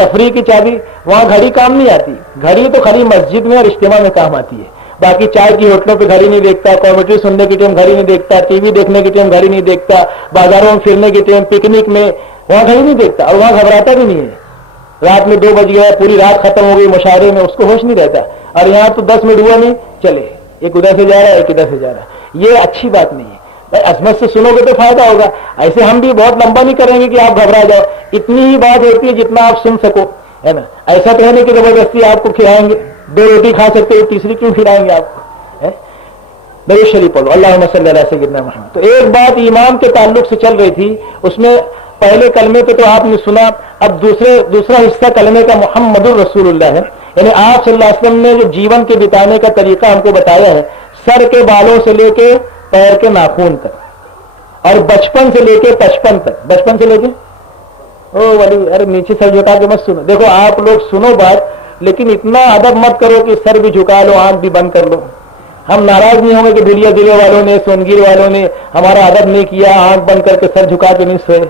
تفریح کی چابی، وہاں گھڑی کام نہیں آتی. گھڑی تو خالی مسجد میں اور اجتماع میں کام آتی ہے. باقی چائے کی ہوٹلوں پہ گھڑی نہیں دیکھتا، کامیڈی سننے کی ٹائم گھڑی نہیں دیکھتا، ٹی وی دیکھنے کی ٹائم گھڑی نہیں دیکھتا، بازاروں میں پھرنے کی ٹائم، پکنک میں وہاں گھڑی نہیں دیکھتا، اور وہاں گھبراتا بھی نہیں ہے. رات میں 2 بج گیا، پوری رات ختم ہو گئی مشاعرے میں، اس کو ہوش نہیں رہتا. اور یہاں تو 10 منٹ ہوا نہیں، چلے ایک ادھر سے جا رہا ہے ایک ادھر سے جا رہا ہے. یہ اچھی بات نہیں ہے. بھائی عظمت سے سنو گے تو فائدہ ہوگا. ایسے ہم بھی بہت لمبا نہیں کریں گے کہ آپ گھبرا جاؤ. اتنی ہی بات ہوتی ہے جتنا آپ سن سکو، ہے نا. ایسا تو ہے نہیں کہ زبردستی آپ کو کھلائیں گے. 2 روٹی کھا سکتے ہو، تیسری کیوں کھلائیں گے آپ کو؟ درود شریف پڑھو، اللہم صلی علی سیدنا محمد. تو ایک بات ایمان کے تعلق سے چل رہی تھی، اس میں پہلے کلمے پہ تو آپ نے سنا، اب دوسرا حصہ کلمے کا محمد الرسول اللہ ہے. یعنی آپ صلی اللہ علیہ وسلم نے جو جیون کے بتانے کا طریقہ ہم کو بتایا ہے، سر کے بالوں سے لے کے پیر کے ناخن تک، اور بچپن سے لے کے 55 تک. بچپن سے لے کے ولی ارے نیچے سر جھکا کے مت سنو. دیکھو آپ لوگ سنو بات، لیکن اتنا ادب مت کرو کہ سر بھی جھکا لو، آنکھ بھی بند کر لو. ہم ناراض نہیں ہوں گے کہ دھلیا ضلع والوں نے، سونگیر والوں نے ہمارا ادب نہیں کیا، آنکھ بند کر کے سر جھکا کے نہیں سوئے،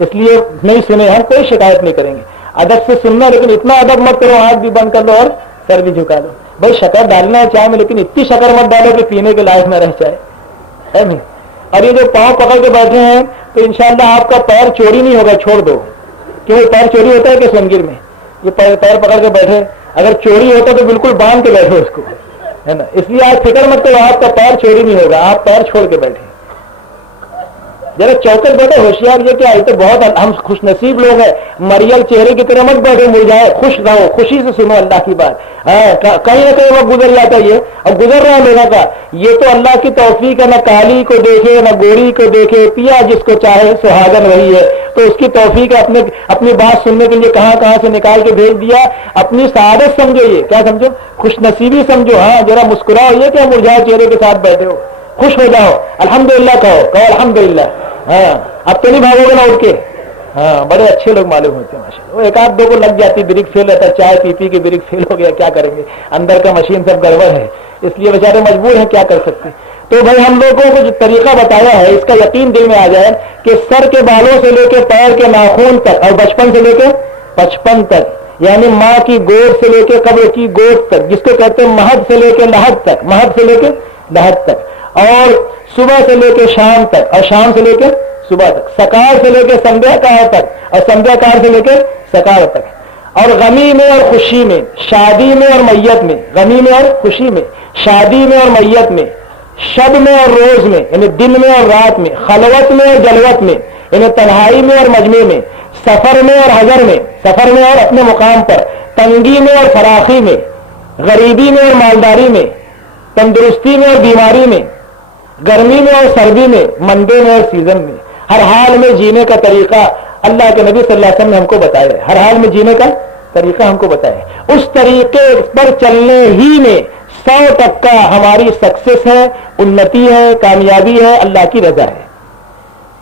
اس لیے نہیں سنے. ہم کوئی شکایت نہیں کریں گے، ادب سے سننا، لیکن اتنا ادب مت کرو آنکھ بھی بند کر لو اور سر بھی جھکا لو. بھائی شکر ڈالنا ہے چائے میں، لیکن اتنی شکر مت ڈالو کہ پینے کے لائق نہ رہ جائے، ہے نہیں. اور یہ جو پاؤں پکڑ کے بیٹھے ہیں تو انشاءاللہ آپ کا پیر چوری نہیں ہوگا، چھوڑ دو. کیوں پیر چوری ہوتا ہے کہ سونگیر میں؟ یہ پیر پکڑ کے بیٹھے، اگر چوری ہوتا تو بالکل باندھ کے بیٹھو اس کو، ہے نا. اس لیے آپ فکر مت کرو، آپ کا پیر چوری نہیں ہوگا، آپ پیر چھوڑ کے بیٹھے. ذرا چوکٹ بیٹھے، ہوشیار یہ کیا ہے، تو بہت ہم خوش نصیب لوگ ہیں. مریل چہرے کی طرح مت بیٹھے مرجائے، خوش رہو، خوشی سے سنو اللہ کی بات. کہیں نہ کہیں وقت گزر جاتا ہے یہ، اب گزر رہا ہے لوگوں کا. یہ تو اللہ کی توفیق ہے، نہ کالی کو دیکھے نہ گوری کو دیکھے، پیا جس کو چاہے سہاگن وہی ہے. تو اس کی توفیق ہے اپنی بات سننے کے لیے کہاں سے نکال کے بھیج دیا. اپنی سعادت سمجھو، یہ کیا سمجھو، خوش نصیبی سمجھو. ہاں ذرا مسکراؤ، یہ کیا مرجھائے چہرے کے ساتھ بیٹھے ہو، خوش ہو جاؤ، الحمدللہ کہو الحمدللہ. ہاں اب تو نہیں بھاگو گے نا اٹھ کے. ہاں بڑے اچھے لوگ معلوم ہوتے ہیں ماشاء اللہ. وہ ایک آدھ 2 کو لگ جاتی، بریک فیل رہتا ہے، چائے پی کے بریک فیل ہو گیا، کیا کریں گے، اندر کا مشین سب گڑبڑ ہے، اس لیے بیچارے مجبور ہیں، کیا کر سکتے. تو بھائی ہم لوگوں کو جو طریقہ بتایا ہے اس کا یقین دل میں آ جائے کہ سر کے بالوں سے لے کے پیر کے ناخن تک، اور بچپن سے لے کے 55 تک، یعنی ماں کی گود سے لے کے قبر کی گود تک، جس کو کہتے ہیں مہد سے لے کے لحد تک، مہد سے لے کے لحد تک، اور صبح سے لے کے شام تک، اور شام سے لے کے صبح تک، سکار سے لے کے سندھیا کار تک، اور سندھیا کار سے لے کے سکار تک. اور غمی میں اور خوشی میں، شادی میں اور میت میں، غمی میں اور خوشی میں، شادی میں اور میت میں، شب میں اور روز میں، یعنی دن میں اور رات میں، خلوت میں اور جلوت میں، یعنی تنہائی میں اور مجمع میں، سفر میں اور حضر میں، سفر میں اور اپنے مقام پر، تنگی میں اور فراخی میں، غریبی میں اور مالداری میں، تندرستی میں اور بیماری میں، گرمی میں اور سردی میں، منڈے میں اور سیزن میں. ہر حال میں جینے کا طریقہ اللہ کے نبی صلی اللہ علیہ وسلم نے ہم کو بتایا ہے. ہر حال میں جینے کا طریقہ ہم کو بتایا ہے. اس طریقے پر چلنے ہی میں 100% ہماری سکسیس ہے، انتی ہے، کامیابی ہے، اللہ کی رضا ہے.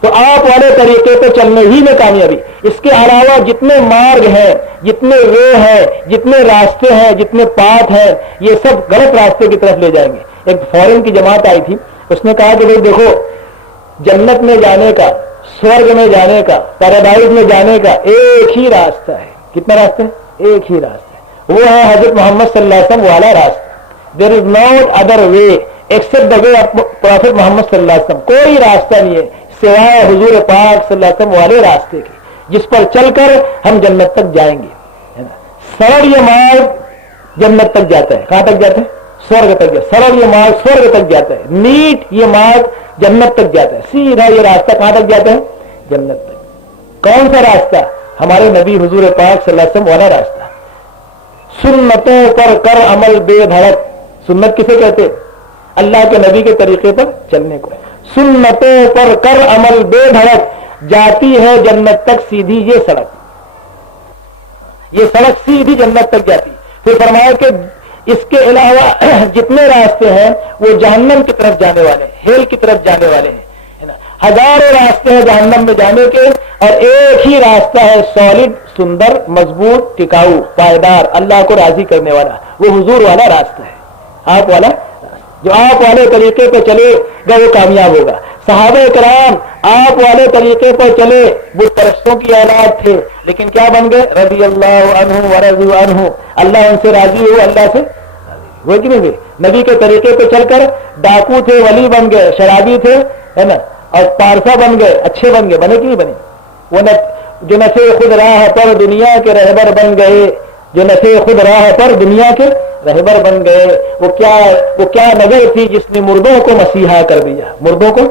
تو آپ والے طریقے پہ چلنے ہی میں کامیابی. اس کے علاوہ جتنے مارگ ہیں، جتنے وے ہیں، جتنے راستے ہیں، جتنے پاتھ ہیں، یہ سب غلط راستے کی طرف لے جائیں گے. ایک فورن کی جماعت آئی تھی، اس نے کہا کہ بھائی دیکھو، جنت میں جانے کا، سورگ میں جانے کا، پیراڈائز میں جانے کا ایک ہی راستہ ہے. کتنا راستہ ہے؟ ایک ہی راستہ ہے، وہ ہے حضرت محمد صلی اللہ علیہ وسلم والا راستہ. There is no other way except the way of prophet Muhammad صلی اللہ علیہ وسلم. کوئی راستہ نہیں ہے سوائے حضور پاک صلی اللہ علیہ وسلم والے راستے کے، جس پر چل کر ہم جنت تک جائیں گے. سرل یہ مارگ جنت تک جاتا ہے. کہاں تک جاتا ہے؟ سورگ تک جاتا ہے. سرل یہ مارگ سورگ تک جاتا ہے. نیٹ یہ مارگ جنت تک جاتا ہے. سیدھا یہ راستہ کہاں تک جاتا ہے؟ جنت تک. کون سا راستہ؟ ہمارے نبی حضور پاک صلی اللہ علیہ وسلم والا راستہ. سنتوں پر کر عمل بے دھڑک. سنت کسے کہتے؟ اللہ کے نبی کے طریقے پر چلنے کو. سنتوں پر کر عمل بے دھڑک، جاتی ہے جنت تک سیدھی یہ سڑک. یہ سڑک سیدھی جنت تک جاتی. پھر فرمایا کہ اس کے علاوہ جتنے راستے ہیں وہ جہنم کی طرف جانے والے ہیں، ہیل کی طرف جانے والے ہیں. ہزاروں راستے ہیں جہنم میں جانے کے، اور ایک ہی راستہ ہے سالڈ، سندر، مضبوط، ٹکاؤ، پائیدار، اللہ کو راضی کرنے والا. وہ حضور والا راستہ ہے، آپ والا. جو آپ والے طریقے پہ چلے گا وہ کامیاب ہوگا. صحابہ کرام آپ والے طریقے پر چلے، بت پرستوں کی اولاد تھے لیکن کیا بن گئے؟ رضی اللہ عنہ ورضوا عنہ، اللہ ان سے راضی ہو، اللہ سے وہ کہ نہیں ہوئے؟ نبی کے طریقے پہ چل کر ڈاکو تھے ولی بن گئے، شرابی تھے ہے نا، اور پارسا بن گئے، اچھے بن گئے، بنے کہ نہیں بنے؟ وہ جو نشے خود راہ پر دنیا کے رہبر بن گئے، جو نشے خود راہ پر دنیا کے رہبر بن گئے، وہ کیا نظر تھی جس نے مردوں کو مسیحا کر دیا، مردوں کو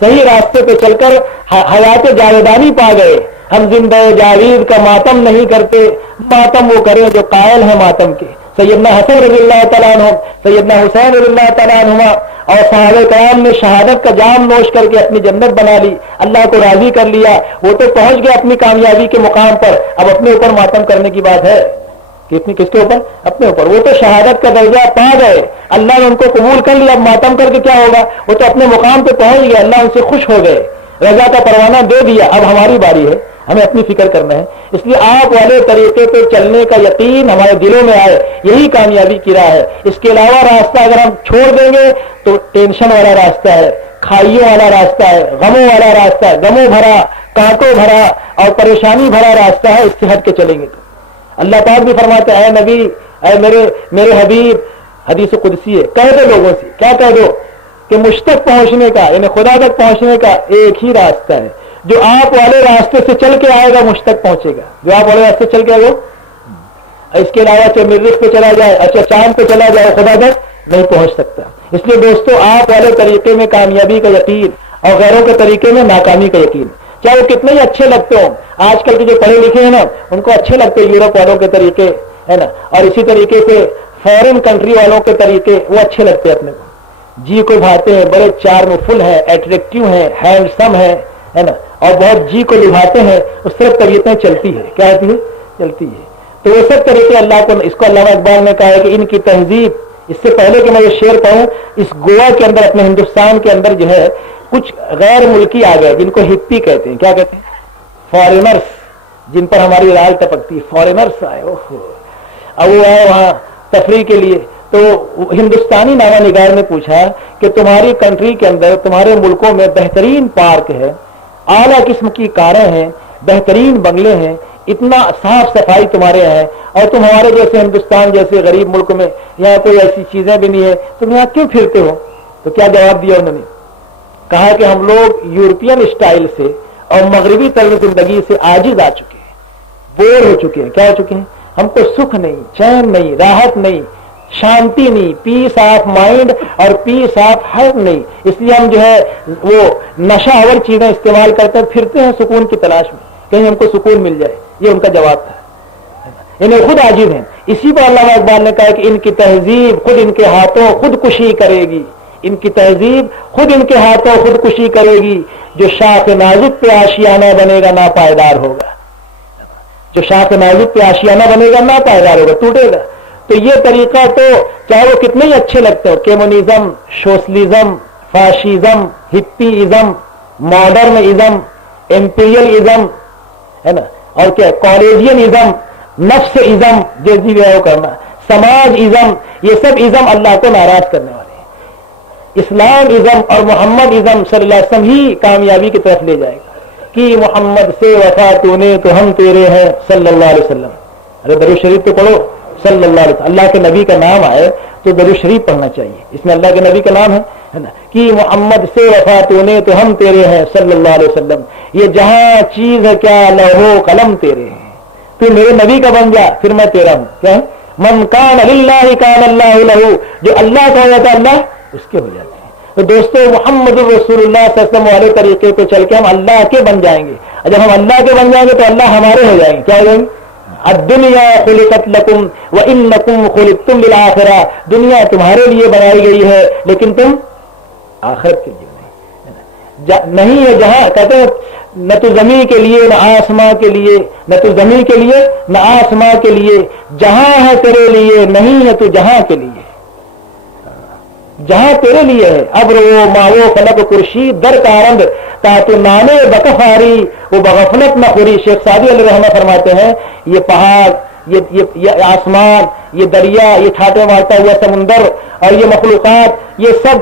صحیح راستے پہ چل کر حیات جاویدانی پا گئے۔ ہم زندہ جاوید کا ماتم نہیں کرتے، ماتم وہ کریں جو قائل ہیں ماتم کے۔ سیدنا حسن رضی اللہ تعالیٰ عنہ، سیدنا حسین رضی اللہ تعالیٰ عنہما اور صحابہ کرام نے شہادت کا جام نوش کر کے اپنی جنت بنا لی، اللہ کو راضی کر لیا، وہ تو پہنچ گئے اپنی کامیابی کے مقام پر، اب اپنے اوپر ماتم کرنے کی بات ہے؟ کس کے اوپر؟ اپنے اوپر۔ وہ تو شہادت کا درجہ پا گئے، اللہ نے ان کو قبول کر لیا، اب ماتم کر کے کیا ہوگا؟ وہ تو اپنے مقام پہ پہنچ گئے، اللہ ان سے خوش ہو گئے، رضا کا پروانہ دے دیا، اب ہماری باری ہے، ہمیں اپنی فکر کرنا ہے۔ اس لیے آپ والے طریقے پہ چلنے کا یقین ہمارے دلوں میں آئے، یہی کامیابی کی راہ ہے۔ اس کے علاوہ راستہ اگر ہم چھوڑ دیں گے تو ٹینشن والا راستہ ہے، کھائیوں والا راستہ ہے، غموں والا راستہ ہے، غموں بھرا، کانٹوں بھرا اور پریشانی بھرا راستہ ہے، اس سے ہٹ کے چلیں گے تو اللہ پاک بھی فرماتے ہیں، اے نبی، اے میرے حبیب، حدیث قدسی ہے، کہہ دو لوگوں سے، کیا کہہ دو کہ مجھ تک پہنچنے کا، یعنی خدا تک پہنچنے کا ایک ہی راستہ ہے، جو آپ والے راستے سے چل کے آئے گا مجھ تک پہنچے گا، جو آپ والے راستے چل کے آئے گا۔ اس کے علاوہ چاہے مریخ پہ چلا جائے، اچھا چاند پہ چلا جائے، خدا تک نہیں پہنچ سکتا۔ اس لیے دوستو، آپ والے طریقے میں کامیابی کا یقین اور غیروں کے طریقے میں ناکامی کا یقین، چاہے وہ کتنے ہی اچھے لگتے ہوں۔ آج کل کے جو پڑھے لکھے ہیں نا، ان کو اچھے لگتے ہیں یورپ والوں کے طریقے، ہے نا، اور اسی طریقے سے فورن کنٹری والوں کے طریقے وہ اچھے لگتے ہیں اپنے کو، جی کو بھاتے ہیں، بڑے چارمفل ہیں، ایٹریکٹیو ہیں، ہینڈسم ہے نا، اور بہت جی کو لبھاتے ہیں، اس طرح طبیعتیں چلتی ہے، کیا ہوتی ہے؟ چلتی ہے۔ تو وہ سب طریقے اللہ کو، اس کو علامہ اقبال نے کہا ہے کہ ان کی تہذیب، اس سے پہلے کہ میں یہ شعر پڑھوں، اس گوا کے اندر، اپنے ہندوستان کے اندر جو ہے کچھ غیر ملکی آ گئے جن کو ہپی کہتے ہیں، کیا کہتے ہیں؟ فارینرس، جن پر ہماری رال ٹپکتی ہے، فارینرس آئے، اب وہ آئے وہاں تفریح کے لیے، تو ہندوستانی نامہ نگار نے پوچھا کہ تمہاری کنٹری کے اندر، تمہارے ملکوں میں بہترین پارک ہے، اعلیٰ قسم کی کاریں ہیں، بہترین بنگلے ہیں، اتنا صاف صفائی تمہارے یہاں ہے، اور تم ہمارے جیسے ہندوستان جیسے غریب ملک میں یہاں کوئی ایسی چیزیں بھی نہیں ہے، تم یہاں کیوں پھرتے ہو؟ تو کیا جواب دیا انہوں نے؟ کہا کہ ہم لوگ یورپین اسٹائل سے اور مغربی طرز زندگی سے عاجز آ چکے ہیں، بور ہو چکے ہیں۔ کیا ہو چکے ہیں؟ ہم کو سکھ نہیں، چین نہیں، راحت نہیں، شانتی نہیں، پیس آف مائنڈ اور پیس آف ہارٹ نہیں، اس لیے ہم جو ہے وہ نشہ آور چیزیں استعمال کرتے ہیں، پھرتے ہیں سکون کی تلاش میں، کہیں ہم کو سکون مل جائے۔ یہ ان کا جواب تھا، انہیں خود عاجز ہیں۔ اسی پر علامہ اقبال نے کہا کہ ان کی تہذیب خود ان کے ہاتھوں خودکشی کرے گی، ان کی تہذیب خود ان کے ہاتھوں خودکشی کرے گی، جو شاخ نازک پہ آشیانہ بنے گا نا پائیدار ہوگا، جو شاخ نازک پہ آشیانہ بنے گا نا پائیدار ہوگا، ٹوٹے گا۔ تو یہ طریقہ تو چاہے وہ کتنے ہی اچھے لگتے ہو، communism, socialism, fascism, hippieism, modernism, imperialism, ہے نا، اور کیا کالجینزم، نفس ازم، جیسی بھی ہے وہ کرنا، سماج ازم، یہ سب ازم اللہ کو ناراض کرنے والے ہیں۔ اسلام ازم اور محمد ازم صلی اللہ علیہ وسلم ہی کامیابی کی طرف لے جائے گا کہ محمد سے وفا تو نے تو ہم تیرے ہیں صلی اللہ علیہ وسلم۔ ارے درود شریف تو پڑھو صلی اللہ علیہ وسلم، اللہ کے نبی کا نام آئے تو درود شریف پڑھنا چاہیے، اس میں اللہ کے نبی کا نام ہے نا، کہ محمد سے وفا تو نے تو ہم تیرے ہیں صلی اللہ علیہ وسلم، یہ جہاں چیز ہے کیا لوح و قلم تیرے ہیں، تو میرے نبی کا بن جا پھر میں تیرا ہوں۔ کیا ہے؟ من کان للہ کان اللہ لہ، جو اللہ کا ہو جاتا ہے اللہ اس کے ہو جاتے ہیں۔ تو دوستو، محمد رسول اللہ صلی اللہ علیہ وسلم والے طریقے پہ چل کے ہم اللہ کے بن جائیں گے، اور جب ہم اللہ کے بن جائیں گے تو اللہ ہمارے ہو جائیں گے۔ کیا ہو جائیں گے؟ الدنیا خلقت لکم وانکم خلقتم للآخرہ، دنیا تمہارے لیے بنائی گئی ہے لیکن تم آخرت کے لیے نہیں ہے۔ جہاں کہتے ہیں نہ تو زمین کے لیے نہ آسماں کے لیے، نہ تو زمین کے لیے نہ آسماں کے لیے، جہاں ہے تیرے لیے نہیں ہے تو جہاں کے لیے، جہاں تیرے لیے ہے۔ ابر و ماو فلک خورشید در کارند تا تو نانے بکفاری وہ بغفلت نہ خوری۔ شیخ سعدی علیہ رحمہ فرماتے ہیں یہ پہاڑ، یہ آسمان، یہ دریا، یہ ٹھاٹے مارتا ہوا سمندر اور یہ مخلوقات یہ سب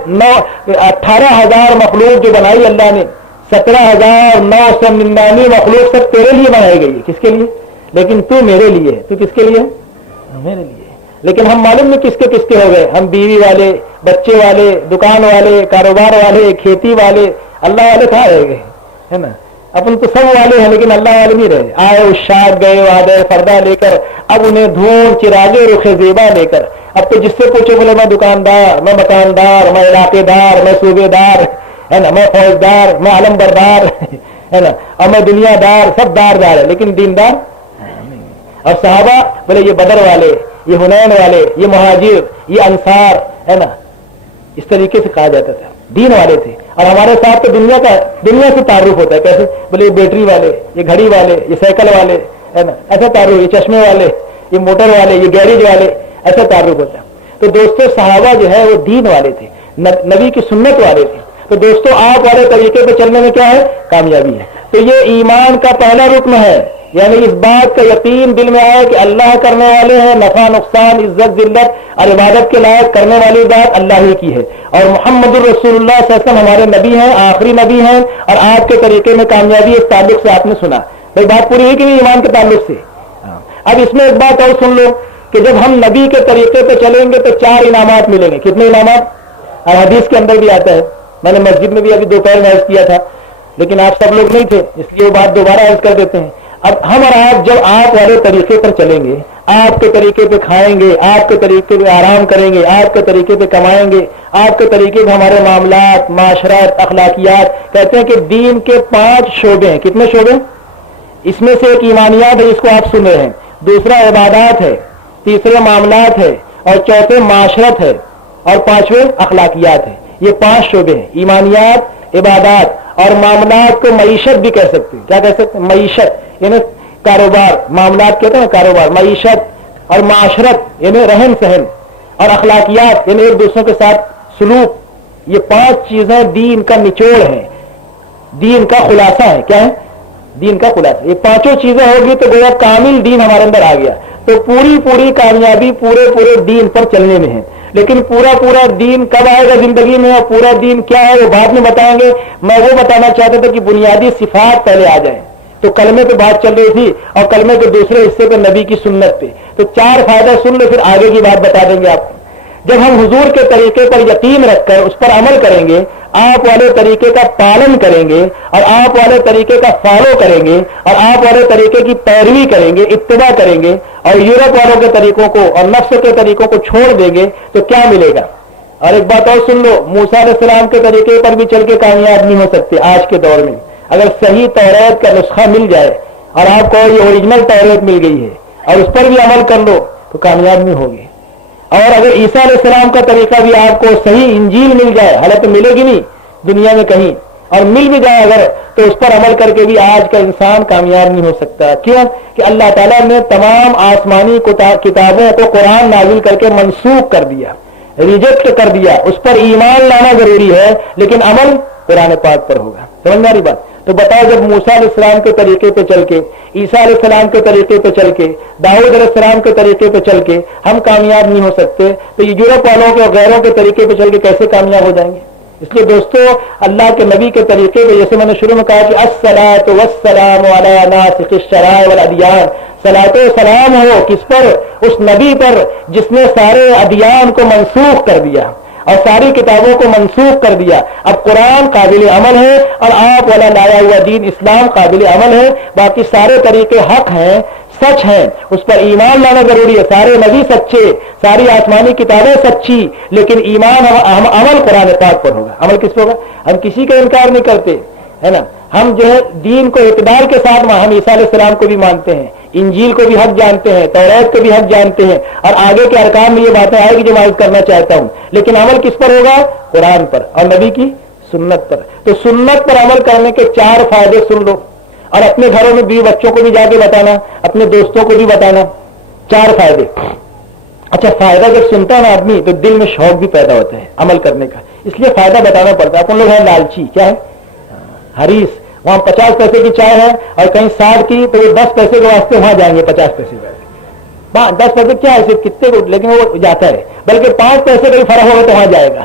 18,000 مخلوق جو بنائی اللہ نے، 17,999 مخلوق سب تیرے لیے بنائی گئی ہے. کس کے لیے؟ لیکن تو میرے لیے. تو کس کے لیے؟ میرے لیے. لیکن ہم معلوم نہیں کس کے ہو گئے. ہم بیوی والے، بچے والے، دکان والے، کاروبار والے، کھیتی والے. اللہ والے کہاں رہ گئے؟ ہے نا. اپن تو سب والے ہیں لیکن اللہ والے نہیں رہے. آئے اشاق گئے وعدہ پردہ لے کر، اب انہیں دھون چراغے رخ زیبا لے کر. اب تو جس سے پوچھو بولے میں دکاندار، میں مکاندار، میں علاقے دار، میں صوبے دار، ہے نا، میں فوجدار، میں علم بردار، ہے نا، اور میں دنیا دار. سب دار ہے لیکن دیندار. اور صحابہ بولے یہ بدر والے، یہ حنین والے، یہ مہاجر، یہ انصار، ہے نا، اس طریقے سے کہا جاتا تھا. دین والے تھے. اور ہمارے ساتھ تو دنیا سے تعارف ہوتا ہے. کیسے؟ بولے یہ بیٹری والے، یہ گھڑی والے، یہ سائیکل والے، ہے نا، ایسا تعارف. یہ چشمے والے، یہ موٹر والے، یہ گیریج والے، ایسا تعارف ہوتا ہے. تو دوستو صحابہ جو ہے وہ دین والے تھے، نبی کی سنت والے تھے. تو دوستو آپ والے طریقے پہ چلنے میں کیا ہے؟ کامیابی ہے. تو یہ ایمان کا پہلا رکن ہے. یعنی اس بات کا یقین دل میں آئے کہ اللہ کرنے والے ہیں، نفع نقصان، عزت ذلت اور عبادت کے لائق کرنے والی ذات اللہ ہی کی ہے. اور محمد الرسول اللہ صلی اللہ علیہ وسلم ہمارے نبی ہیں، آخری نبی ہیں. اور آپ کے طریقے میں کامیابی اس تعلق سے آپ نے سنا. بھائی بات پوری ہوئی کہ نہیں ایمان کے تعلق سے؟ اب اس میں ایک بات اور سن لو کہ جب ہم نبی کے طریقے پہ چلیں گے تو 4 انعامات ملیں گے. کتنے انعامات؟ اور حدیث کے اندر بھی آتا ہے. میں نے مسجد میں بھی ابھی دوپہر میں عرض کیا تھا لیکن آپ سب لوگ نہیں تھے، اس لیے وہ بات دوبارہ عرض کر دیتے ہیں. اب ہم اور آپ جب آپ والے طریقے پر چلیں گے، آپ کے طریقے پہ کھائیں گے، آپ کے طریقے پہ آرام کریں گے، آپ کے طریقے پہ کمائیں گے، آپ کے طریقے پہ ہمارے معاملات، معاشرت، اخلاقیات. کہتے ہیں کہ دین کے 5 شعبے ہیں. کتنے شعبے؟ اس میں سے ایک ایمانیات ہے جس کو آپ سن رہے ہیں، دوسرا عبادات ہے، تیسرے معاملات ہے، اور چوتھے معاشرت ہے، اور 5ویں اخلاقیات ہے. یہ 5 شعبے ہیں. ایمانیات، عبادات اور معاملات کو معیشت بھی کہہ سکتے ہیں. کیا کہہ سکتے ہیں؟ معیشت یعنی کاروبار. معاملات کہتے ہیں کاروبار. معیشت اور معاشرت یعنی رہن سہن، اور اخلاقیات یعنی ایک دوسروں کے ساتھ سلوک. یہ 5 چیزیں دین کا نچوڑ ہیں، دین کا خلاصہ ہے. کیا ہے؟ دین کا خلاصہ. یہ 5 چیزیں ہوگی تو گویا کامل دین ہمارے اندر آ گیا. تو پوری کامیابی پورے دین پر چلنے میں ہے. لیکن پورا دین کب آئے گا زندگی میں اور پورا دین کیا ہے وہ بعد میں بتائیں گے. میں وہ بتانا چاہتا تھا کہ بنیادی صفات پہلے آ جائیں. تو کلمے پہ بات چل رہی تھی اور کلمے کے دوسرے حصے پہ نبی کی سنت پہ. تو 4 فائدہ سن لو، پھر آگے کی بات بتا دیں گے آپ کو. جب ہم حضور کے طریقے پر یقین رکھ کر اس پر عمل کریں گے، آپ والے طریقے کا پالن کریں گے اور آپ والے طریقے کا فالو کریں گے اور آپ والے طریقے کی پیروی کریں گے، اتباع کریں گے، اور یورپ والوں کے طریقوں کو اور نفس کے طریقوں کو چھوڑ دیں گے تو کیا ملے گا؟ اور ایک بات اور سن لو، موسیٰ علیہ السلام کے طریقے پر بھی چل کے کامیاب نہیں ہو سکتے. آج کے دور میں اگر صحیح توریت کا نسخہ مل جائے اور آپ کو یہ اوریجنل توریت مل گئی ہے اور اس پر بھی عمل کر لو تو کامیاب نہیں ہوگی. اور اگر عیسیٰ علیہ السلام کا طریقہ بھی آپ کو صحیح انجیل مل جائے، حالانکہ ملے گی نہیں دنیا میں کہیں، اور مل بھی جائے اگر، تو اس پر عمل کر کے بھی آج کا انسان کامیاب نہیں ہو سکتا. کیوں؟ کہ اللہ تعالیٰ نے تمام آسمانی کتابوں کو قرآن نازل کر کے منسوخ کر دیا، ریجیکٹ کر دیا. اس پر ایمان لانا ضروری ہے لیکن عمل قرآن پاک پر ہوگا. سمجھ میں آ رہی بات؟ تو بتاؤ جب موسیٰ علیہ السلام کے طریقے پہ چل کے، عیسیٰ علیہ السلام کے طریقے پہ چل کے، داؤد علیہ السلام کے طریقے پہ چل کے ہم کامیاب نہیں ہو سکتے تو یہ یورپ والوں کے اور غیروں کے طریقے پہ چل کے کیسے کامیاب ہو جائیں گے؟ اس لیے دوستو اللہ کے نبی کے طریقے پہ، جیسے میں نے شروع میں کہا کہ الصلاۃ والسلام علی ناسخ الشرائع والادیان، صلاۃ و سلام ہو کس پر؟ اس نبی پر جس نے سارے ادیان کو منسوخ کر دیا اور ساری کتابوں کو منسوخ کر دیا. اب قرآن قابل عمل ہے اور آپ والا لایا ہوا دین اسلام قابل عمل ہے. باقی سارے طریقے حق ہیں، سچ ہیں، اس پر ایمان لانا ضروری ہے. سارے نبی سچے، ساری آسمانی کتابیں سچی، لیکن ایمان عمل قرآن پاک پر ہوگا. عمل کس پر ہوگا؟ ہم کسی کا انکار نہیں کرتے، ہے نا. ہم جو ہے دین کو اعتبار کے ساتھ ہم عیسیٰ علیہ السلام کو بھی مانتے ہیں، انجیل کو بھی حق جانتے ہیں، توریت کو بھی حق جانتے ہیں، اور آگے کے ارکان میں یہ باتیں آئے گی جو میں عرض کرنا چاہتا ہوں. لیکن عمل کس پر ہوگا؟ قرآن پر اور نبی کی سنت پر. تو سنت پر عمل کرنے کے 4 فائدے سن لو اور اپنے گھروں میں بیوی بچوں کو بھی جا کے بتانا، اپنے دوستوں کو بھی بتانا. 4 فائدے. اچھا، فائدہ جب سنتا ہے نا آدمی تو دل میں شوق بھی پیدا ہوتا ہے عمل کرنے کا، اس لیے فائدہ بتانا پڑتا ہے. اپن لوگ ہیں لالچی، کیا ہے؟ حریص. وہاں 50 پیسے کی چائے ہے اور کہیں 60 کی، تو وہ 10 پیسے کے واسطے وہاں جائیں گے. 50 پیسے 10 پیسے کیا ہے، صرف کتنے کو، لیکن وہ جاتا ہے. بلکہ 5 پیسے کا بھی فرق ہوگا تو وہاں جائے گا.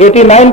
89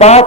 5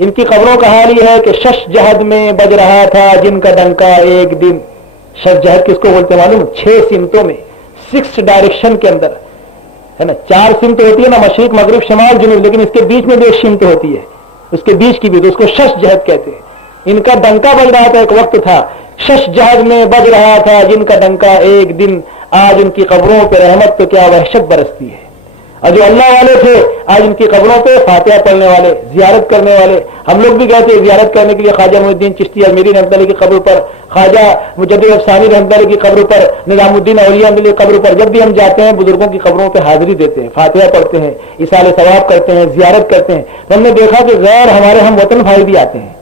ان کی قبروں کا حال یہ ہے کہ شش جہد میں بج رہا تھا جن کا ڈنکا ایک دن. شش جہد کس کو بولتے ہیں معلوم؟ 6 سمتوں میں، 6 ڈائریکشن کے اندر ہے نا. 4 سمت ہوتی ہے نا، مشرق مغرب شمال جنوب، لیکن اس کے بیچ میں بھی ایک سمت ہوتی ہے، اس کے بیچ کی بھی، تو اس کو شش جہد کہتے ہیں. ان کا ڈنکا بج رہا تھا، ایک وقت تھا شش جہد میں بج رہا تھا جن کا ڈنکا ایک دن. آج ان کی قبروں پہ رحمت تو کیا وحشت برستی ہے. اور جو اللہ والے تھے آج ان کی قبروں پہ فاتحہ پڑھنے والے، زیارت کرنے والے. ہم لوگ بھی گئے تھے زیارت کرنے کے لیے خواجہ معین الدین چشتی اجمیری رحمۃ اللہ کی قبر پر، خواجہ مجدد افسانی رحمۃ اللہ کی قبر پر، نظام الدین اولیاء کی قبر پر. جب بھی ہم جاتے ہیں بزرگوں کی قبروں پہ حاضری دیتے ہیں، فاتحہ پڑھتے ہیں، ایصال ثواب کرتے ہیں، زیارت کرتے ہیں، تو ہم نے دیکھا کہ غیر ہمارے ہم وطن بھائی بھی آتے ہیں،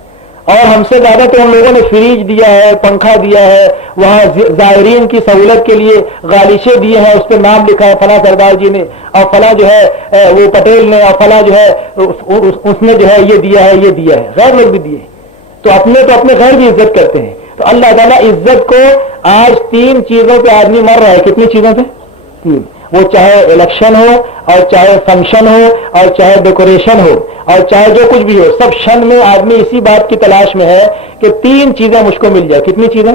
اور ہم سے زیادہ تو ان لوگوں نے فریج دیا ہے، پنکھا دیا ہے، وہاں زائرین کی سہولت کے لیے غالشیں دیے ہیں، اس پہ نام لکھا ہے فلاں سردار جی نے، اور فلاں جو ہے وہ پٹیل نے، اور فلاں جو ہے اس نے جو ہے یہ دیا ہے یہ دیا ہے. غیر لوگ بھی دیے، تو اپنے غیر بھی عزت کرتے ہیں. تو اللہ تعالیٰ عزت کو آج 3 چیزوں پہ آدمی مر رہا ہے. کتنی چیزوں پہ؟ 3. وہ چاہے الیکشن ہو، اور چاہے فنکشن ہو، اور چاہے ڈیکوریشن ہو، اور چاہے جو کچھ بھی ہو، سب شن میں آدمی اسی بات کی تلاش میں ہے کہ 3 چیزیں مجھ کو مل جائے. کتنی چیزیں؟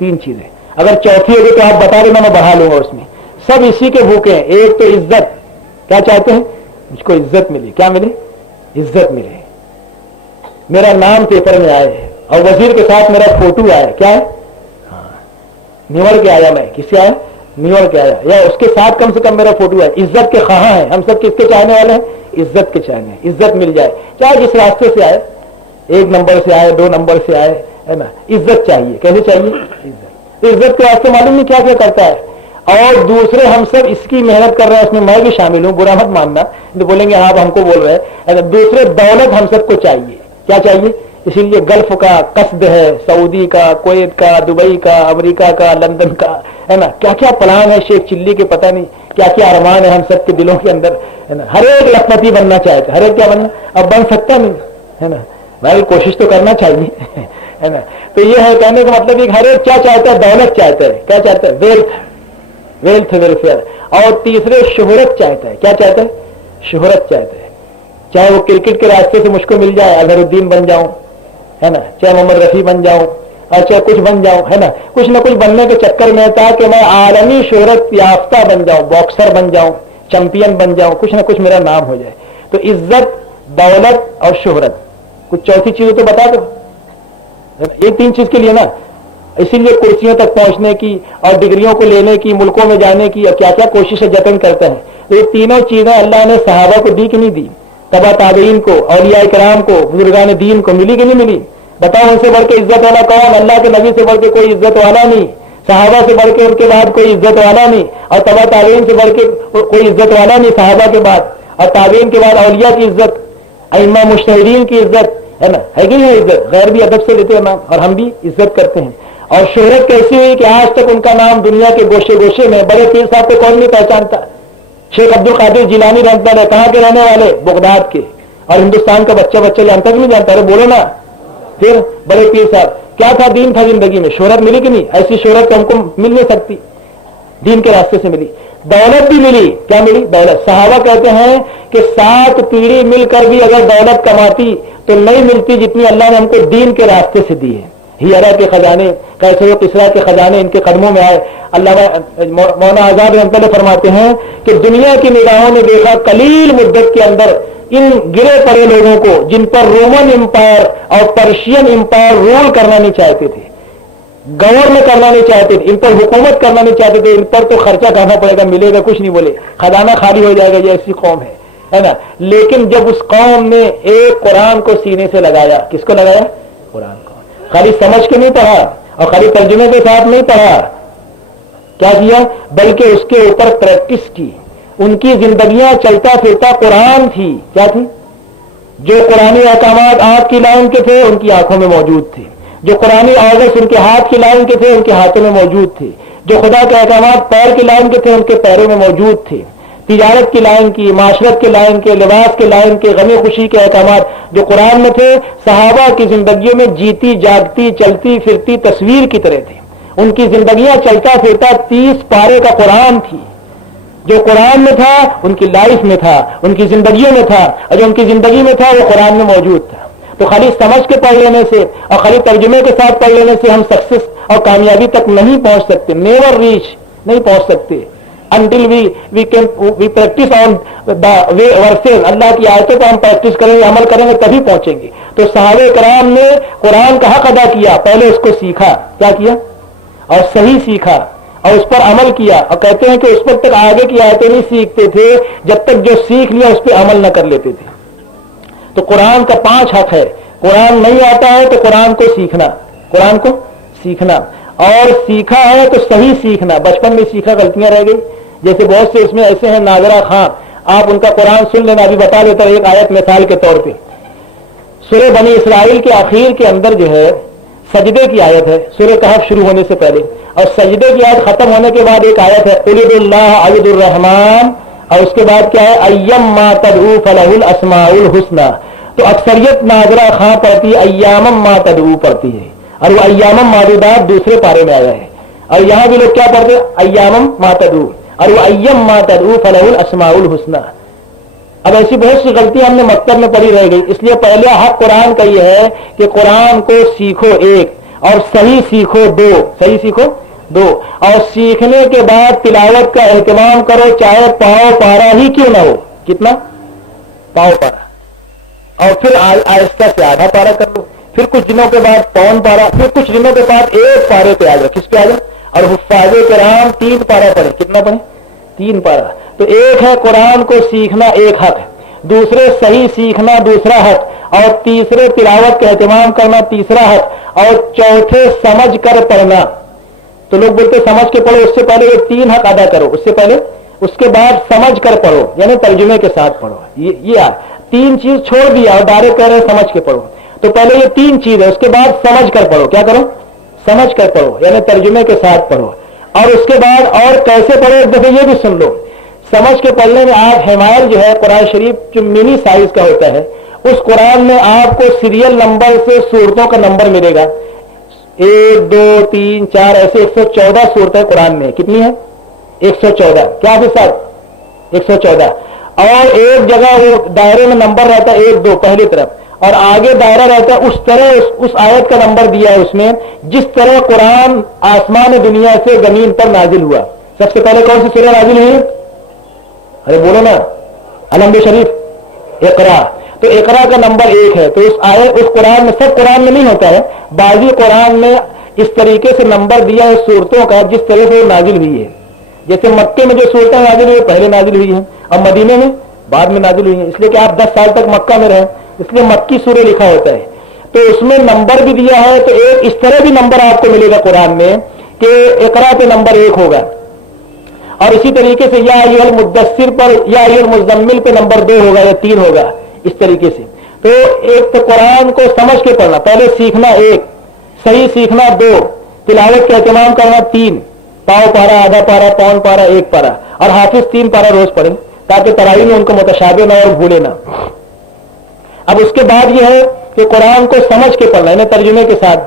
3 چیزیں. اگر چوتھی ہوگی تو آپ بتا دینا، میں بڑھا لوں گا اس میں. سب اسی کے بھوکے ہیں. ایک تو عزت. کیا چاہتے ہیں؟ مجھ کو عزت ملے. کیا ملے؟ عزت ملے. میرا نام پیپر میں آئے اور وزیر کے ساتھ میرا فوٹو آیا. کیا ہے؟ نوڑ کے آیا. میں کس سے آیا؟ نوڑ کے آیا. یا اس کے ساتھ کم سے کم میرا فوٹو ہے. عزت کے خواہاں ہیں ہم سب. کس کے چاہنے والے ہیں؟ عزت کے چاہنے ہیں. عزت مل جائے چاہے جس راستے سے آئے، 1 نمبر سے آئے، 2 نمبر سے آئے، ہے نا. عزت چاہیے. کیسے چاہیے؟ عزت کے واسطے معلوم نہیں کیا کیا کرتا ہے. اور دوسرے ہم سب اس کی محنت کر رہے ہیں، اس میں میں بھی شامل ہوں، برا مت ماننا تو بولیں گے آپ ہم کو بول رہے ہیں. دوسرے دولت ہم سب کو چاہیے. کیا چاہیے؟ اسی لیے گلف کا قصد ہے، سعودی کا، کویت کا، دبئی کا، امریکہ کا، لندن کا، ہے نا. کیا کیا پلان ہے شیخ چلی کے، پتہ نہیں کیا کیا ارمان ہے ہم سب کے دلوں کے اندر، ہے نا. ہر ایک لکھپتی بننا چاہتا ہے. ہر ایک کیا بننا؟ اب بن سکتا نہیں، ہے نا. بھائی کوشش تو کرنا چاہیے، ہے نا. تو یہ ہے کہنے کا مطلب کہ ہر ایک کیا چاہتا ہے؟ دولت چاہتا ہے. کیا چاہتا ہے؟ Wealth welfare. اور تیسرے شہرت چاہتا ہے. کیا چاہتا ہے؟ شہرت چاہتا ہے. چاہے وہ کرکٹ کے راستے سے مجھ کو مل جائے، اظہر الدین بن جاؤں، ہے نا، چاہے محمد رفیع بن جاؤں، اور چاہے کچھ بن جاؤں، ہے نا. کچھ نہ کچھ بننے کے چکر میں تھا کہ میں عالمی شہرت یافتہ بن جاؤں، باکسر بن جاؤں، چیمپئن بن جاؤں، کچھ نہ کچھ میرا نام ہو جائے. تو عزت، دولت اور شہرت. کچھ چوتھی چیزیں تو بتا دو. یہ 3 چیز کے لیے نا، اسی لیے کرسیوں تک پہنچنے کی اور ڈگریوں کو لینے کی، ملکوں میں جانے کی، اور کیا کیا کوششیں جتن کرتے ہیں. تو یہ تینوں چیزیں اللہ نے صحابہ کو دی کہ نہیں دی؟ تبا تابعین کو، اولیاء کرام کو، بزرگان دین کو ملی کہ نہیں ملی؟ بتاؤ ان سے بڑھ کے عزت والا کون؟ اللہ کے نبی سے بڑھ کے کوئی عزت والا نہیں، صحابہ سے بڑھ کے ان کے بعد کوئی عزت والا نہیں، اور تبا تابعین سے بڑھ کے کوئی عزت والا نہیں صحابہ کے بعد، اور تابعین کے بعد اولیاء کی عزت، ائمہ مجتہدین کی عزت، ہے نا. ہے کہ نہیں عزت؟ غیر بھی ادب سے لیتے ہیں نام، اور ہم بھی عزت کرتے ہیں. اور شہرت کیسی ہوئی کہ آج تک ان کا نام دنیا کے گوشے گوشے میں، بڑے پیر صاحب کو کون نہیں پہچانتا. شیخ عبد القادر جیلانی رحمۃ اللہ، کہاں کے رہنے والے؟ بغداد کے، اور ہندوستان کا بچہ جانتا کہ نہیں جانتا؟ ارے بولو نا. پھر بڑے پیر صاحب کیا تھا؟ دین تھا زندگی میں. شہرت ملی کہ نہیں؟ ایسی شہرت ہم کو مل نہیں سکتی، دین کے راستے سے ملی. دولت بھی ملی. کیا ملی؟ دولت. صحابہ کہتے ہیں کہ 7 پیڑھی مل کر بھی اگر دولت کماتی تو نہیں ملتی جتنی اللہ نے ہم کو دین کے راستے سے دی ہے. ہیرا کے خزانے، کیسر و کسرا کے خزانے ان کے قدموں میں آئے. اللہ مولانا آزاد رحمۃ اللہ فرماتے ہیں کہ دنیا کی نگاہوں نے دیکھا قلیل مدت کے اندر ان گرے پڑے لوگوں کو جن پر رومن امپائر اور پرشین امپائر رول کرنا نہیں چاہتے تھے، گورن کرنا نہیں چاہتے تھے، ان پر حکومت کرنا نہیں چاہتے تھے. ان پر تو خرچہ کرنا پڑے گا، ملے گا کچھ نہیں، بولے خزانہ خالی ہو جائے گا. یہ ایسی قوم ہے نا. لیکن جب اس قوم نے ایک قرآن کو سینے سے لگایا. کس کو لگایا؟ قرآن کو. خالی سمجھ کے نہیں پڑھا اور خالی ترجمے کے ساتھ نہیں پڑھا. کیا کیا؟ بلکہ اس کے اوپر پریکٹس کی. ان کی زندگیاں چلتا پھرتا قرآن تھی. کیا تھی؟ جو قرآنی احکامات آنکھ کی لائن کے تھے ان کی آنکھوں میں موجود تھے، جو قرآنی آرڈرز ان کے ہاتھ کی لائن کے تھے ان کے ہاتھوں میں موجود تھے، جو خدا کے احکامات پیر کی لائن کے تھے ان کے پیروں میں موجود تھے. تجارت کی لائن کی، معاشرت کے لائن کے، لباس کے لائن کے، غم خوشی کے احکامات جو قرآن میں تھے صحابہ کی زندگیوں میں جیتی جاگتی چلتی پھرتی تصویر کی طرح تھے. ان کی زندگیاں چلتا پھرتا 30 پارے کا قرآن تھی. جو قرآن میں تھا ان کی لائف میں تھا، ان کی زندگیوں میں تھا، اور جو ان کی زندگی میں تھا وہ قرآن میں موجود تھا. تو خالی سمجھ کے پڑھ لینے سے اور خالی ترجمے کے ساتھ پڑھ لینے سے ہم سکسیس اور کامیابی تک نہیں پہنچ سکتے. نیور ریچ, نہیں پہنچ سکتے until we practice on the verses. اللہ کی آیتوں پر ہم پریکٹس کریں گے, عمل کریں گے, تبھی پہنچیں گے. تو صحابہ کرام نے قرآن کا حق ادا کیا, پہلے اس کو سیکھا, کیا کیا, اور صحیح سیکھا اور اس پر عمل کیا. اور کہتے ہیں کہ اس وقت تک آگے کی آیتیں نہیں سیکھتے تھے جب تک جو سیکھ لیا اس پہ عمل نہ کر لیتے تھے. تو قرآن کا 5 حق ہے. قرآن نہیں آتا ہے تو قرآن کو سیکھنا, قرآن کو سیکھنا, اور سیکھا ہے تو صحیح سیکھنا. بچپن میں سیکھا, غلطیاں رہ گئی, جیسے بہت سے اس میں ایسے ہیں. ناظرہ خان, آپ ان کا قرآن سن لینا, ابھی بتا دیتا ہوں ایک آیت مثال کے طور پہ. سورہ بنی اسرائیل کے آخر کے اندر جو ہے سجدے کی آیت ہے, سورہ کہف شروع ہونے سے پہلے, اور سجدے کی آیت ختم ہونے کے بعد ایک آیت ہے قل ادعوا اللہ اعبد الرحمن, اور اس کے بعد کیا ہے ایام ما تدعو فلہ الاسماء الحسنی. تو اکثریت ناظرہ خان پڑھتی ہے, ایام ما تدعو پڑھتی ہے, اور وہ ایام معدودات دوسرے پارے میں آیا ہے. اور یہاں بھی لوگ کیا پڑھتے ہیں, ایام ما تدعو, اور وہ ایم ما تدعو فلہ الاسماء الحسنی. اب ایسی بہت سی غلطیاں ہم نے مکتب میں پڑھی رہ گئی. اس لیے پہلے حق قرآن کا یہ ہے کہ قرآن کو سیکھو 1 اور صحیح سیکھو 2, صحیح سیکھو 2, اور سیکھنے کے بعد تلاوت کا اہتمام کرو, چاہے پاؤ پارا ہی کیوں نہ ہو. کتنا, پاؤ پارا, اور پھر آہستہ سے آدھا پارا کر لو, پھر کچھ دنوں کے بعد پون پارا, پھر کچھ دنوں کے بعد 1 پارے پہ آ جاؤ. کس پہ آ جاؤ, اور حفاظ کرام 3 پارا پڑھے. کتنا پڑھے, 3 پارا. تو ایک ہے قرآن کو سیکھنا, ایک حق ہے. دوسرے صحیح سیکھنا, دوسرا حق. اور تیسرے تلاوت کا اہتمام کرنا, تیسرا حق. اور چوتھے سمجھ کر پڑھنا. تو لوگ بولتے سمجھ کے پڑھو, اس سے پہلے یہ 3 حق ادا کرو, اس سے پہلے, اس کے بعد سمجھ کر پڑھو, یعنی ترجمے کے ساتھ پڑھو. یہ 3 چیز چھوڑ دیا اور ڈائریکٹ کہہ رہے سمجھ کے پڑھو. تو پہلے یہ 3 چیز ہے, اس کے بعد سمجھ کر پڑھو. کیا کرو, سمجھ کر پڑھو, یعنی ترجمے کے ساتھ پڑھو. اور اس کے بعد اور کیسے پڑھو, ایک دفعہ یہ بھی سن لو. سمجھ کے پڑھنے میں آپ حمایل جو ہے قرآن شریف جو منی سائز کا ہوتا ہے, اس قرآن میں آپ کو سیریل نمبر سے سورتوں کا نمبر ملے گا. 1 2 3 4 ایسے 114 صورتیں قرآن میں. کتنی ہے, 114. کیا بھی صاحب 114. اور ایک جگہ وہ دائرے میں نمبر رہتا ہے 1 2 پہلی طرف, اور آگے دائرہ رہتا ہے. اس طرح اس آیت کا نمبر دیا ہے اس میں, جس طرح قرآن آسمان دنیا سے زمین پر نازل ہوا. سب سے پہلے کون سی سورہ نازل ہوئی, ارے بولو نا, الحمد شریف, اقرا. تو اقرا کا نمبر 1 ہے. تو اس قرآن میں, سب قرآن میں نہیں ہوتا ہے, بعضی قرآن میں اس طریقے سے نمبر دیا ہے صورتوں کا جس طرح سے وہ نازل ہوئی ہے. جیسے مکے میں جو صورتیں نازل ہوئی پہلے نازل ہوئی ہیں, اور مدینے میں بعد میں نازل ہوئی ہیں. اس لیے کہ آپ 10 سال تک مکہ میں رہیں, اس لیے مکی سورہ لکھا ہوتا ہے. تو اس میں نمبر بھی دیا ہے. تو ایک اس طرح بھی نمبر آپ کو ملے گا قرآن میں کہ اقرا پہ نمبر 1 ہوگا, اور اسی طریقے سے یا ایھا المدثر پر, یا ایھا المزمل پہ نمبر 2 ہوگا یا 3 ہوگا, اس طریقے سے. تو ایک تو قرآن کو سمجھ کے پڑھنا, پہلے سیکھنا 1, صحیح سیکھنا 2, تلاوت کا اہتمام کرنا 3, پاؤ پارا, آدھا پارا, پون پارا, 1 پارا, اور حافظ 3 پارا روز پڑھیں تاکہ تراویح میں ان کو متشابہ نہ اور بھولے نہ. اب اس کے بعد یہ ہے کہ قرآن کو سمجھ کے پڑھنا, یعنی ترجمے کے ساتھ.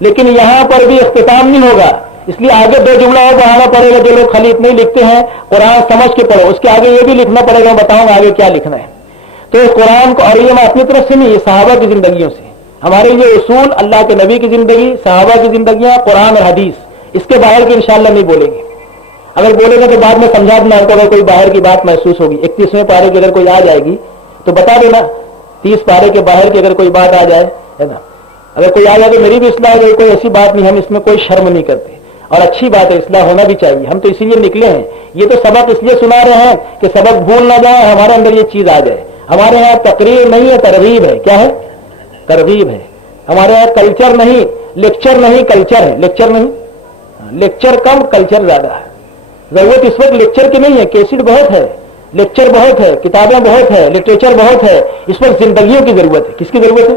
لیکن یہاں پر بھی اختتام نہیں ہوگا, اس لیے آگے 2 جملہ اور بڑھانا پڑے گا. جو لوگ خالی اتنے لکھتے ہیں قرآن سمجھ کے پڑھو, اس کے آگے یہ بھی لکھنا پڑے گا, بتاؤں گا آگے کیا لکھنا ہے. تو اس قرآن کو, اور یہ میں اپنی طرف سے نہیں, یہ صحابہ کی زندگیوں سے, ہمارے یہ اصول, اللہ کے نبی کی زندگی, صحابہ کی زندگیاں, قرآن اور حدیث, اس کے باہر کی انشاءاللہ نہیں بولیں گے. اگر بولے گا تو بعد میں سمجھا دینا, اگر کوئی باہر کی بات محسوس ہوگی. 31ویں پارے کی اگر کوئی آ جائے گی تو بتا دینا, 30 پارے کے باہر کی اگر کوئی بات آ جائے, ہے نا, اگر کوئی آ جائے تو میری بھی اصلاح ہے, کوئی ایسی بات نہیں, ہم اس میں کوئی شرم نہیں کرتے, اور اچھی بات ہے, اصلاح ہونا بھی چاہیے. ہم تو اسی لیے نکلے ہیں. یہ تو سبق اس لیے سنا رہے ہیں کہ سبق بھول نہ جائے, ہمارے اندر یہ چیز آ جائے. ہمارے یہاں تقریر نہیں ہے, ترغیب ہے. کیا ہے, ترغیب ہے. ہمارے یہاں کلچر نہیں, لیکچر نہیں, کلچر ہے. لیکچر نہیں, لیکچر کم, کلچر زیادہ ہے. ضرورت اس وقت لیکچر کی نہیں ہے, کیسٹ بہت ہے, لیکچر بہت ہے, کتابیں بہت ہے, لٹریچر بہت ہے. اس وقت زندگیوں کی ضرورت ہے. کس کی ضرورت ہے,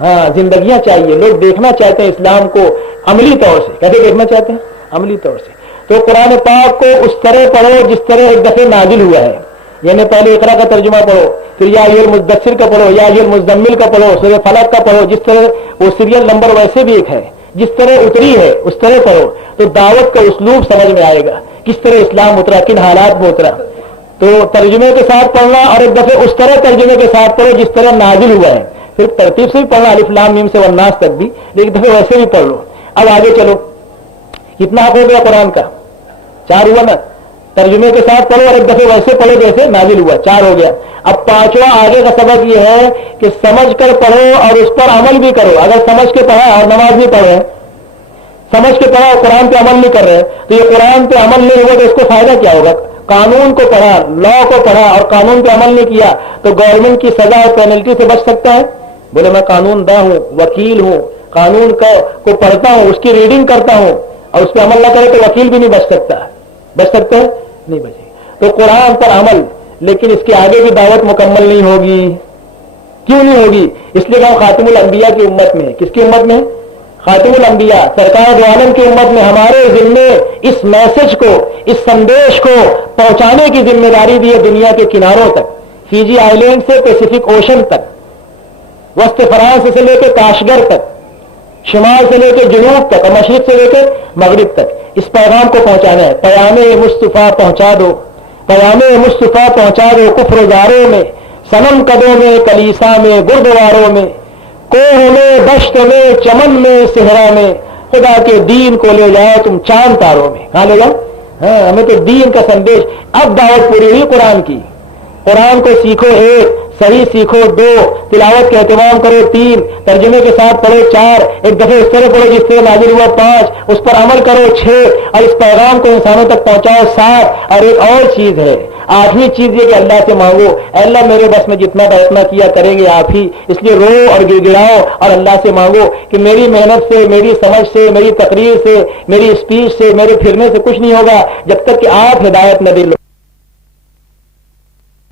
ہاں, زندگیاں چاہیے. لوگ دیکھنا چاہتے ہیں اسلام کو عملی طور سے. کیسے دیکھنا چاہتے ہیں, عملی طور سے. تو قرآن پاک کو اس طرح پڑھو جس طرح ایک دفعہ نازل ہوا ہے, یعنی پہلے اقرا کا ترجمہ پڑھو, پھر یا ایھا المدثر کا پڑھو, یا ایھا المزمل کا پڑھو, سورہ فلق کا پڑھو, جس طرح وہ سیریل نمبر ویسے بھی ایک ہے, جس طرح اتری ہے اس طرح پڑھو. تو دعوت کا اسلوب سمجھ میں آئے گا, کس طرح اسلام اترا, کن حالات میں اترا. تو ترجمے کے ساتھ پڑھنا, اور ایک دفعہ اس طرح ترجمے کے ساتھ پڑھو جس طرح نازل ہوا ہے. صرف ترتیب سے بھی پڑھنا الف لام میم سے والناس تک بھی، لیکن دفعہ ویسے بھی پڑھ لو. اب آگے چلو، کتنا حق ہو گیا قرآن کا؟ 4 ہوا نا. ترجمے کے ساتھ پڑھو اور ایک دفعہ ویسے پڑھو جیسے نازل ہوا، 4 ہو گیا. اب 5واں آگے کا سبق یہ ہے کہ سمجھ کر پڑھو اور اس پر عمل بھی کرو. اگر سمجھ کے پڑھا اور نماز بھی پڑھ رہے ہیں، سمجھ کے پڑھا اور قرآن پہ عمل نہیں کر رہے تو یہ قرآن پہ عمل نہیں ہوا تو اس کو فائدہ کیا ہوگا؟ قانون کو پڑھا، لا کو پڑھا اور قانون پہ عمل نہیں کیا تو گورنمنٹ کی سزا اور پینلٹی سے بچ سکتا ہے؟ بولے میں قانون داں ہوں، وکیل ہوں، قانون کو پڑھتا ہوں، اس کی ریڈنگ کرتا ہوں اور اس پہ عمل نہ کرے تو وکیل بھی نہیں بچ سکتا. بچ سکتا ہے؟ نہیں بچے. تو قرآن پر عمل، لیکن اس کے آگے بھی دعوت مکمل نہیں ہوگی. کیوں نہیں ہوگی؟ اس لیے کہ ہم خاتم الانبیاء کی امت میں. کس کی امت میں؟ خاتم الانبیاء سرکار دو عالم کی امت میں. ہمارے ذمے اس میسج کو، اس سندیش کو پہنچانے کی ذمہ داری دی ہے دنیا کے کناروں تک، فیجی آئی لینڈ سے پیسیفک اوشن تک، وسط فرانس سے لے کے کاشگر تک، شمال سے لے کے جنوب تک اور مشرق سے لے کے مغرب تک اس پیغام کو پہنچانا ہے. پیام مصطفیٰ پہنچا دو، پیام مصطفیٰ پہنچا دو. کفر زاروں میں، صنم قدوں میں، کلیسا میں، گردواروں میں، کوہ میں، دشت میں، چمن میں، صحرا میں، خدا کے دین کو لے جاؤ تم چاند تاروں میں. کہاں لے جاؤ؟ ہاں ہمیں تو دین کا سندیش. اب دعوت پوری ہوئی قرآن کی. قرآن کو سیکھو 1، صحیح سیکھو 2، تلاوت کا اہتمام کرو 3، ترجمے کے ساتھ پڑھو 4، ایک دفعہ اس طرح پڑھو جس سے نازل ہوا 5، اس پر عمل کرو 6، اور اس پیغام کو انسانوں تک پہنچاؤ 7. اور ایک اور چیز ہے، 8ویں چیز یہ کہ اللہ سے مانگو، اے اللہ میرے بس میں جتنا کا اتنا کیا کریں گے آپ ہی، اس لیے رو اور گڑ گڑاؤ اور اللہ سے مانگو کہ میری محنت سے، میری سمجھ سے، میری تقریر سے، میری اسپیچ سے، میرے پھرنے سے کچھ نہیں ہوگا جب تک کہ آپ ہدایت نہ دے لو.